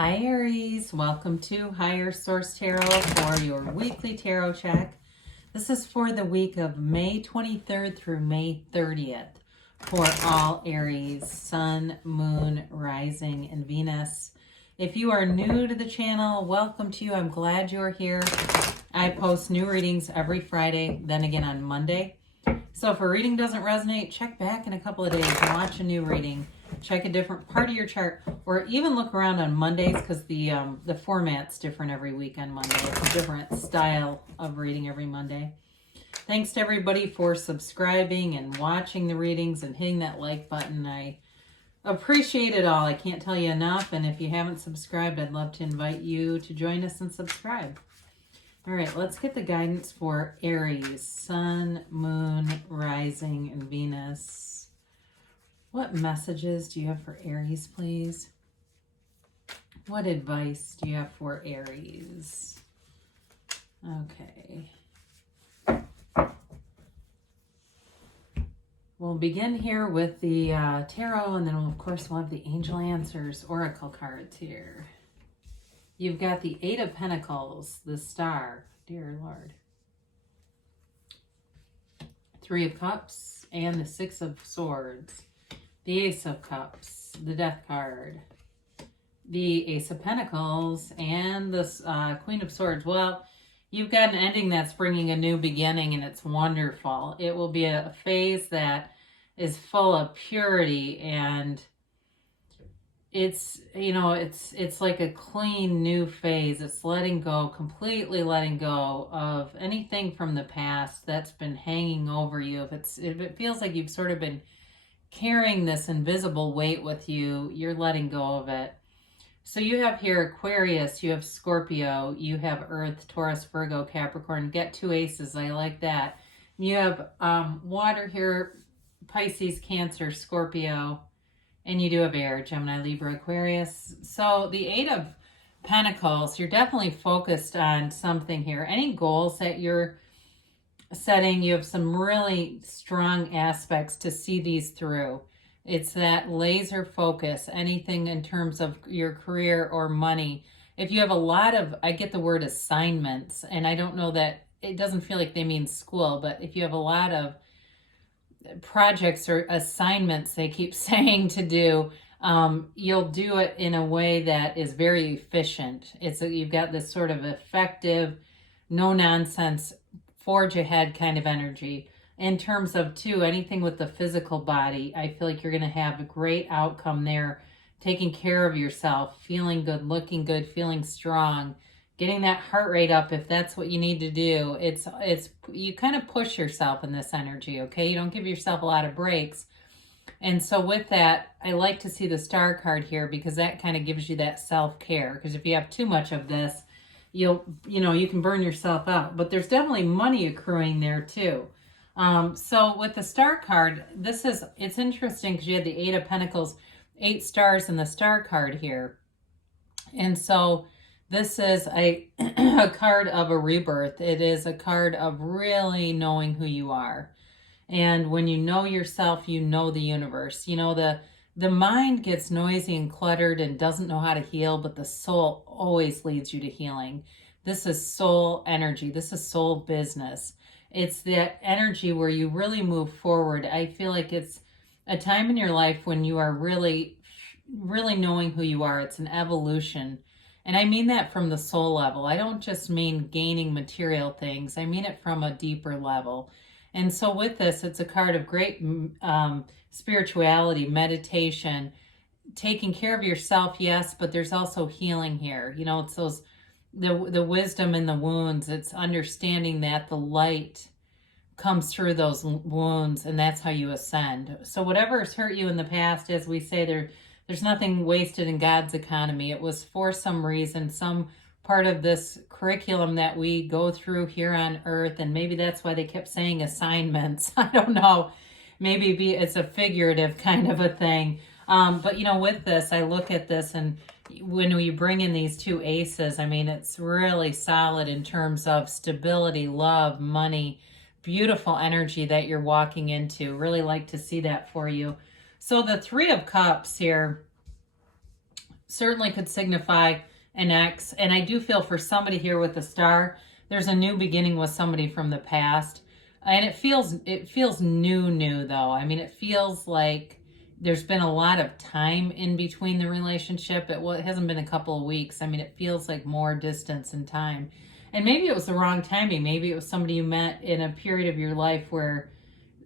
Hi Aries, welcome to Higher Source Tarot for your weekly tarot check. This is for the week of May 23rd through May 30th for all Aries, Sun, Moon, Rising, and Venus. If you are new to the channel, welcome to you. I'm glad you're here. I post new readings every Friday, then again on Monday. So if a reading doesn't resonate, check back in a couple of days and watch a new reading. Check a different part of your chart, or even look around on Mondays because the format's different every week on Monday. It's a different style of reading every Monday. Thanks to everybody for subscribing and watching the readings and hitting that like button. I appreciate it all. I can't tell you enough. And if you haven't subscribed, I'd love to invite you to join us and subscribe. All right, let's get the guidance for Aries, Sun, Moon, Rising, and Venus. What messages do you have for Aries, please? What advice do you have for Aries? Okay. We'll begin here with the tarot, and then of course we'll have the angel answers, oracle cards here. You've got the Eight of Pentacles, the Star, dear Lord. Three of Cups, and the Six of Swords. The Ace of Cups, the Death card. The Ace of Pentacles, and the Queen of Swords. Well, you've got an ending that's bringing a new beginning, and it's wonderful. It will be a phase that is full of purity, and it's, you know, it's like a clean new phase. It's letting go, completely letting go of anything from the past that's been hanging over you. If it feels like you've sort of been carrying this invisible weight with you, you're letting go of it. So you have here Aquarius, you have Scorpio, you have Earth, Taurus, Virgo, Capricorn. Get two aces. I like that. You have water here, Pisces, Cancer, Scorpio. And you do have air, Gemini, Libra, Aquarius. So the Eight of Pentacles, you're definitely focused on something here. Any goals that you're setting, you have some really strong aspects to see these through. It's that laser focus, anything in terms of your career or money. If you have a lot of, I get the word assignments, and I don't know that, it doesn't feel like they mean school, but if you have a lot of projects or assignments they keep saying to do, you'll do it in a way that is very efficient. You've got this sort of effective, no nonsense, forge ahead kind of energy. In terms of too, anything with the physical body, I feel like you're going to have a great outcome there. Taking care of yourself, feeling good, looking good, feeling strong, getting that heart rate up if that's what you need to do. It's you kind of push yourself in this energy, okay? You don't give yourself a lot of breaks. And so with that, I like to see the Star card here because that kind of gives you that self-care. Because if you have too much of this, you can burn yourself out. But there's definitely money accruing there too. So with the Star card, it's interesting because you had the Eight of Pentacles, 8 stars in the Star card here. And so this is a card of a rebirth. It is a card of really knowing who you are. And when you know yourself, you know the universe. You know, the mind gets noisy and cluttered and doesn't know how to heal, but the soul always leads you to healing. This is soul energy. This is soul business. It's that energy where you really move forward. I feel like it's a time in your life when you are really, really knowing who you are. It's an evolution. And I mean that from the soul level. I don't just mean gaining material things. I mean it from a deeper level. And so with this, it's a card of great spirituality, meditation, taking care of yourself, yes, but there's also healing here. You know, it's the wisdom in the wounds. It's understanding that the light comes through those wounds, and that's how you ascend. So whatever has hurt you in the past, as we say, there's nothing wasted in God's economy. It was for some reason, some part of this curriculum that we go through here on earth, and maybe that's why they kept saying assignments. I don't know. Maybe it's a figurative kind of a thing. But, you know, with this, I look at this, and when we bring in these two aces, I mean, it's really solid in terms of stability, love, money, beautiful energy that you're walking into. Really like to see that for you. So the Three of Cups here, certainly could signify an ex. And I do feel for somebody here with the star, there's a new beginning with somebody from the past. And it feels new though. I mean, it feels like there's been a lot of time in between the relationship. It hasn't been a couple of weeks. I mean, it feels like more distance and time. And maybe it was the wrong timing. Maybe it was somebody you met in a period of your life where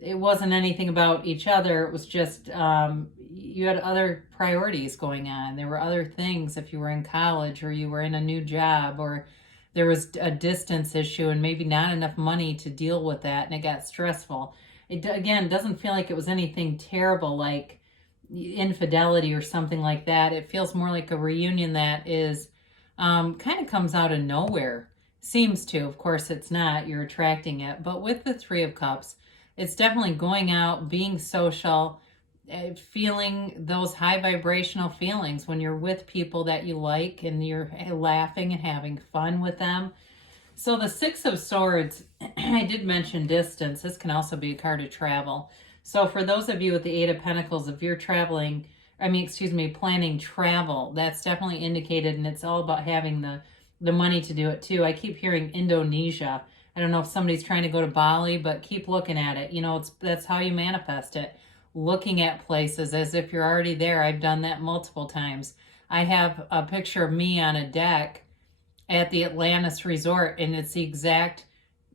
it wasn't anything about each other. It was just you had other priorities going on. There were other things if you were in college or you were in a new job, or there was a distance issue and maybe not enough money to deal with that, and it got stressful. It, again, doesn't feel like it was anything terrible like infidelity or something like that. It feels more like a reunion that is kind of comes out of nowhere. Seems to. Of course, it's not. You're attracting it. But with the Three of Cups, it's definitely going out, being social, feeling those high vibrational feelings when you're with people that you like and you're laughing and having fun with them. So the Six of Swords, I did mention distance. This can also be a card of travel. So for those of you with the Eight of Pentacles, if you're planning travel, that's definitely indicated, and it's all about having the money to do it too. I keep hearing Indonesia. I don't know if somebody's trying to go to Bali, but keep looking at it. That's how you manifest it. Looking at places as if you're already there. I've done that multiple times. I have a picture of me on a deck at the Atlantis Resort, and it's the exact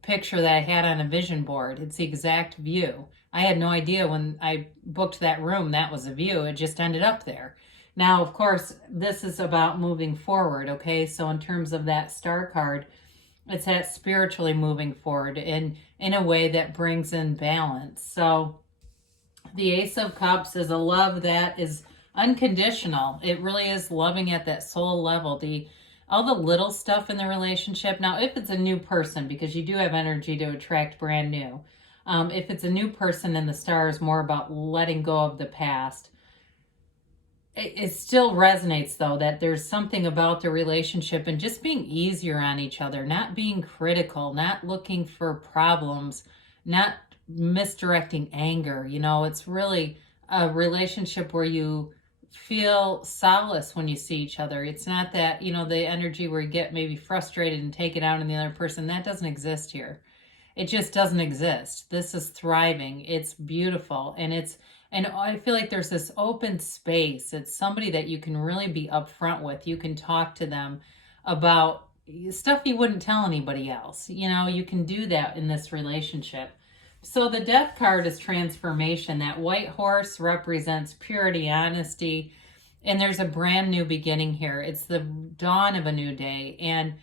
picture that I had on a vision board. It's the exact view. I had no idea when I booked that room that was a view. It just ended up there. Now, of course, this is about moving forward, okay? So in terms of that star card, it's that spiritually moving forward in a way that brings in balance. So the Ace of Cups is a love that is unconditional. It really is loving at that soul level. All the little stuff in the relationship. Now, if it's a new person, because you do have energy to attract brand new. If it's a new person and the star is more about letting go of the past, it still resonates, though, that there's something about the relationship and just being easier on each other, not being critical, not looking for problems, not misdirecting anger. It's really a relationship where you feel solace when you see each other. It's not that, the energy where you get maybe frustrated and take it out on the other person. That doesn't exist here. It just doesn't exist. This is thriving. It's beautiful. And I feel like there's this open space. It's somebody that you can really be upfront with. You can talk to them about stuff you wouldn't tell anybody else. You can do that in this relationship. So the Death card is transformation. That white horse represents purity, honesty, and there's a brand new beginning here. It's the dawn of a new day, and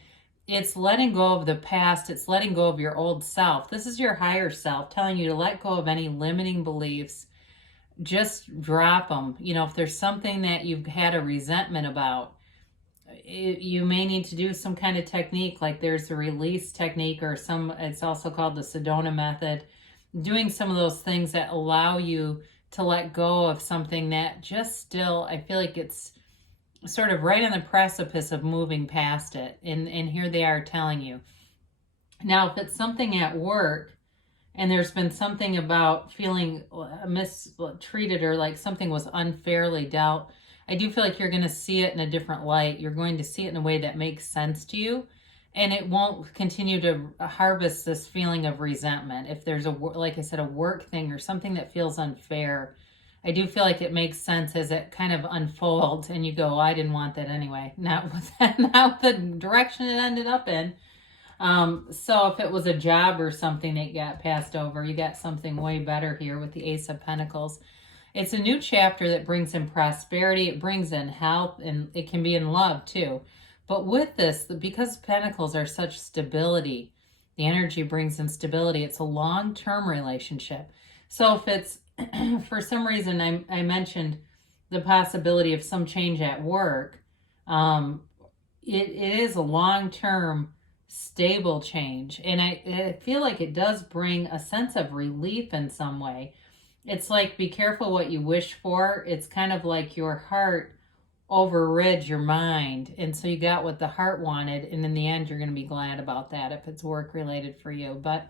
it's letting go of the past. It's letting go of your old self. This is your higher self telling you to let go of any limiting beliefs. Just drop them. If there's something that you've had a resentment about, you may need to do some kind of technique, like there's a release technique, or it's also called the Sedona method. Doing some of those things that allow you to let go of something that just still, I feel like it's sort of right on the precipice of moving past it. And here they are telling you. Now, if it's something at work and there's been something about feeling mistreated or like something was unfairly dealt, I do feel like you're going to see it in a different light. You're going to see it in a way that makes sense to you. And it won't continue to harvest this feeling of resentment. If there's like I said, a work thing or something that feels unfair, I do feel like it makes sense as it kind of unfolds and you go, well, I didn't want that anyway. Not with the direction it ended up in. So if it was a job or something that got passed over, you got something way better here with the Ace of Pentacles. It's a new chapter that brings in prosperity. It brings in health, and it can be in love too. But with this, because Pentacles are such stability, the energy brings in stability. It's a long-term relationship. So if it's, for some reason, I mentioned the possibility of some change at work, it is a long-term, stable change. And I feel like it does bring a sense of relief in some way. It's like, be careful what you wish for. It's kind of like your heart overrid your mind, and so you got what the heart wanted, and in the end you're going to be glad about that if it's work related for you. But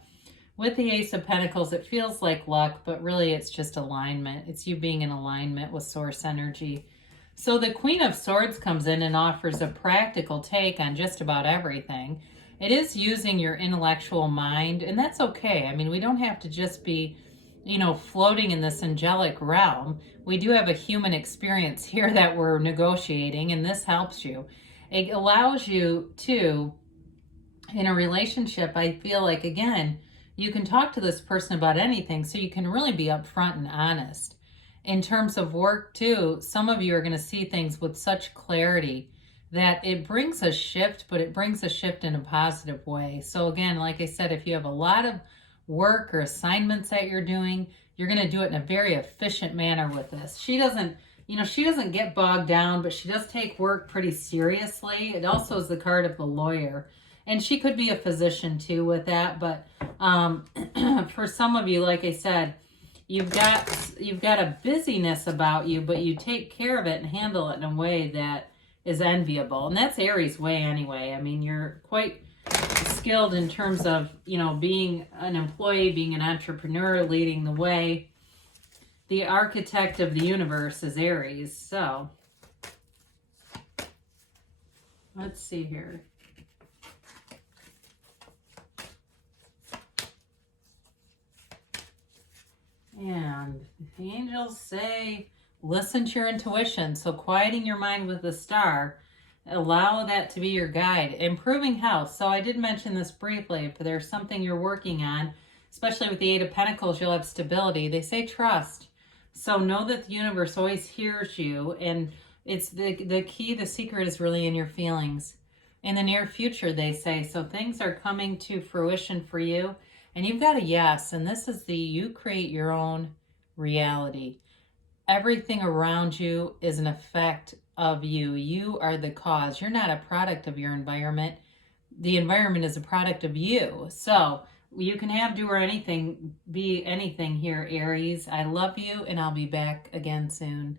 with the Ace of Pentacles, it feels like luck, but really it's just alignment. It's you being in alignment with source energy. So the Queen of Swords comes in and offers a practical take on just about everything. It is using your intellectual mind, and that's okay. I mean, we don't have to just be, floating in this angelic realm. We do have a human experience here that we're negotiating, and this helps you. It allows you to, in a relationship, I feel like, again, you can talk to this person about anything, so you can really be upfront and honest. In terms of work, too, some of you are going to see things with such clarity that it brings a shift, but it brings a shift in a positive way. So again, like I said, if you have a lot of work or assignments that you're doing, you're going to do it in a very efficient manner with this. She doesn't get bogged down, but she does take work pretty seriously. It also is the card of the lawyer. And she could be a physician too with that. But for some of you, like I said, you've got a busyness about you, but you take care of it and handle it in a way that is enviable. And that's Aries way anyway. I mean, you're quite skilled in terms of, being an employee, being an entrepreneur, leading the way. The architect of the universe is Aries. So let's see here. And the angels say, listen to your intuition. So quieting your mind with the star, allow that to be your guide. Improving health. So I did mention this briefly, but there's something you're working on, especially with the Eight of Pentacles, you'll have stability. They say trust. So know that the universe always hears you, and it's the key, the secret is really in your feelings. In the near future, they say, so things are coming to fruition for you. And you've got a yes, and this is you create your own reality. Everything around you is an effect of you. You are the cause. You're not a product of your environment. The environment is a product of you. So you can have, do, or anything, be anything here, Aries. I love you, and I'll be back again soon.